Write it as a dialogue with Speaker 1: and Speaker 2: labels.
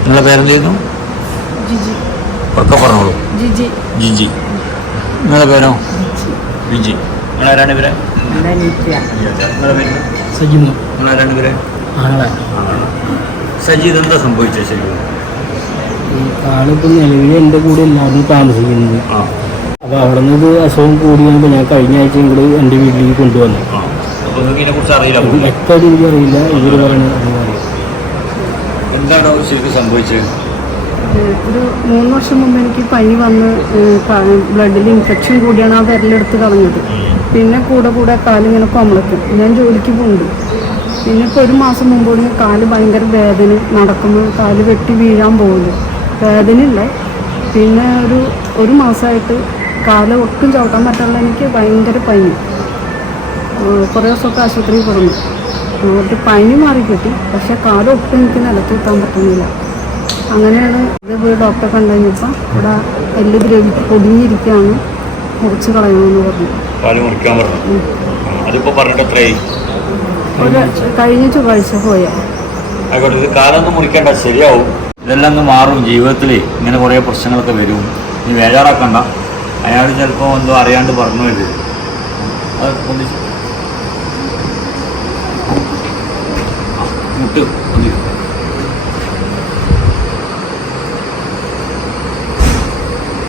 Speaker 1: നിങ്ങളുടെ പേരെന്തായിരുന്നു
Speaker 2: ജിജി.
Speaker 1: ഉറക്കെ പറഞ്ഞോളൂ.
Speaker 2: ജിജി.
Speaker 1: ജിജി. നിങ്ങളുടെ പേരോ? വിജി നിങ്ങളാരാണ് ഇവരെ? നിങ്ങളുടെ പേര്?
Speaker 3: സജിമു.
Speaker 1: നിങ്ങളാരാണ് ഇവരെ?
Speaker 3: ആളെ
Speaker 1: സജി ഇതെന്താ സംഭവിച്ചത് ശരിക്കും?
Speaker 3: ഈ ആളിപ്പോൾ നിലവിൽ എന്റെ കൂടെ എല്ലാവരും താമസിക്കുന്നത്
Speaker 1: ആ.
Speaker 3: അപ്പോൾ അവിടെ നിന്ന് ഇത് അസുഖം കൂടി വന്നപ്പോൾ ഞാൻ കഴിഞ്ഞ ആഴ്ച ഇങ്ങോട്ട് എന്റെ വീട്ടിലേക്ക് കൊണ്ടുവന്നു. വ്യക്തമായിട്ട് എനിക്കറിയില്ല ഇവർ
Speaker 1: എന്താണ് ശരിക്കും സംഭവിച്ചത്
Speaker 2: ഒരു മൂന്ന് വർഷം മുമ്പ് എനിക്ക് പനി വന്ന് ബ്ലഡിൽ ഇൻഫെക്ഷൻ കൂടിയാണ് ആ വിരലെടുത്ത് കളഞ്ഞത്. പിന്നെ കൂടെ കൂടെ കാലിങ്ങനെ കൊമളക്കും ഞാൻ ജോലിക്ക് പോകുന്നുണ്ട് പിന്നെ ഇപ്പോൾ ഒരു മാസം മുമ്പോട് കാൽ ഭയങ്കര വേദന നടക്കുമ്പോൾ കാൽ വെട്ടി വീഴാൻ പോകുന്നു. വേദനയില്ല. പിന്നെ ഒരു ഒരു മാസമായിട്ട് കാൽ ഒട്ടും ചവിട്ടാൻ പറ്റാനുള്ള എനിക്ക് ഭയങ്കര പനി. കുറേ ദിവസമൊക്കെ ആശുപത്രിയിൽ കിടന്നു. എന്നിട്ട് പനി മാറി കിട്ടി പക്ഷെ കാലം ഒട്ടും എനിക്ക് നിലത്തുത്താൻ പറ്റുന്നില്ല. അങ്ങനെയാണ് ഇത് പോയി ഡോക്ടറെ കണ്ടു കഴിഞ്ഞപ്പോൾ ഇവിടെ എല്ല് ദ്രവി പൊടിഞ്ഞിരിക്കുകയാണ് മുറിച്ച് കളയണമെന്ന് പറഞ്ഞു. കഴിഞ്ഞ ചൊവ്വാഴ്ച പോയ.
Speaker 1: ആയിക്കോട്ടെ ഇത് കാലൊന്നും മുറിക്കേണ്ട ശരിയാവും. ഇതെല്ലാം ഒന്ന് മാറും. ജീവിതത്തിൽ ഇങ്ങനെ കുറേ പ്രശ്നങ്ങളൊക്കെ വരും. നീ വേജാറാക്കണ്ട. അയാൾ ചിലപ്പോൾ എന്തോ അറിയാണ്ട് പറഞ്ഞു അത് ഒന്ന് ആ, മുട്ട് ഒന്ന്